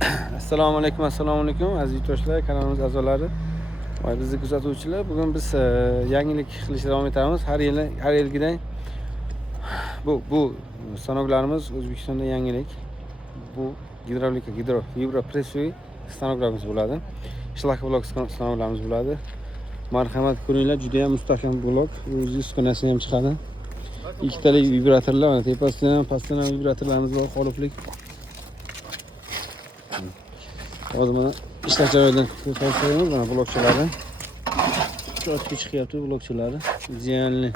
Assalomu alaykum, aziz yurtdoshlar, kanalimiz a'zolari va bizni kuzatuvchilar. Bugun biz yangilik qilishga davom etamiz. Har yilgidek bu stanoklarimiz O'zbekistonda yangilik. Bu gidropressiy stanoklarimiz bo'ladi. Shlak blok stanoklarimiz bo'ladi. Marhamat ko'ringlar, juda ham mustahkam blok. O'zi uskunasi ham chiqadi. Ikkitalik vibratorlar, mana tepasida ham, pastida ham vibratorlarimiz bor, qoliplik. Hozir mana ishlash joyidan ko'rsatamiz, mana blokchalari. Cho'tki chiqyapti blokchalari. Ziyanli.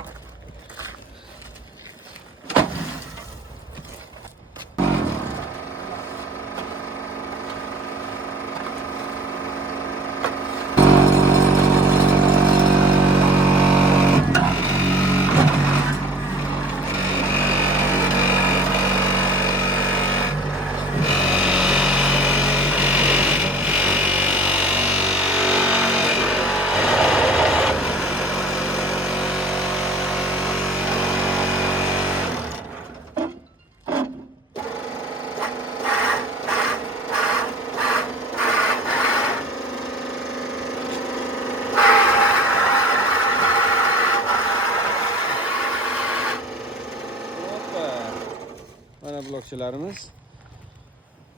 Mana blokchalarimiz.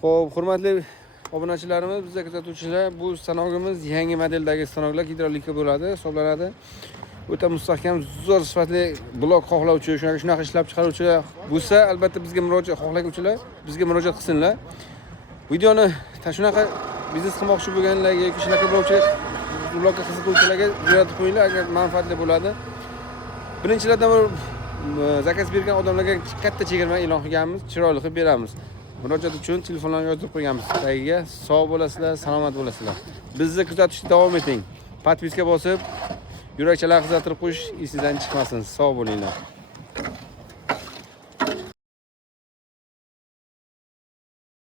Xo'p, hurmatli obunachilarimiz, bizga kuzatuvchilar, bu stanogimiz yangi modeldagi stanoklar, gidrolika bo'ladi, hisoblanadi. O'ta mustahkam, zo'r sifatli blok xohlovchi, shunaqa ishlab chiqaruvchilar bo'lsa, albatta bizga xohlovchilar bizga murojaat qilsinlar. Videoni shunaqa biznes qilmoqchi bo'lganlarga yoki shunaqa blokka qiziquvchilarga jo'natib qo'yinglar, agar manfaatli bo'ladi. Birinchilardan zakaz bergan odamlarga katta chegirma e'lon qilganmiz, chiroyli qilib beramiz. Murojaat uchun telefonlarni yozib qo'yganmiz. Tagiga sog' bo'lasizlar, salomat bo'lasizlar. Bizni kuzatishda davom eting. Podpiska bosib, yurakchalar qizartirib qo'yish esingizdan chiqmasin. Sog' bo'linglar.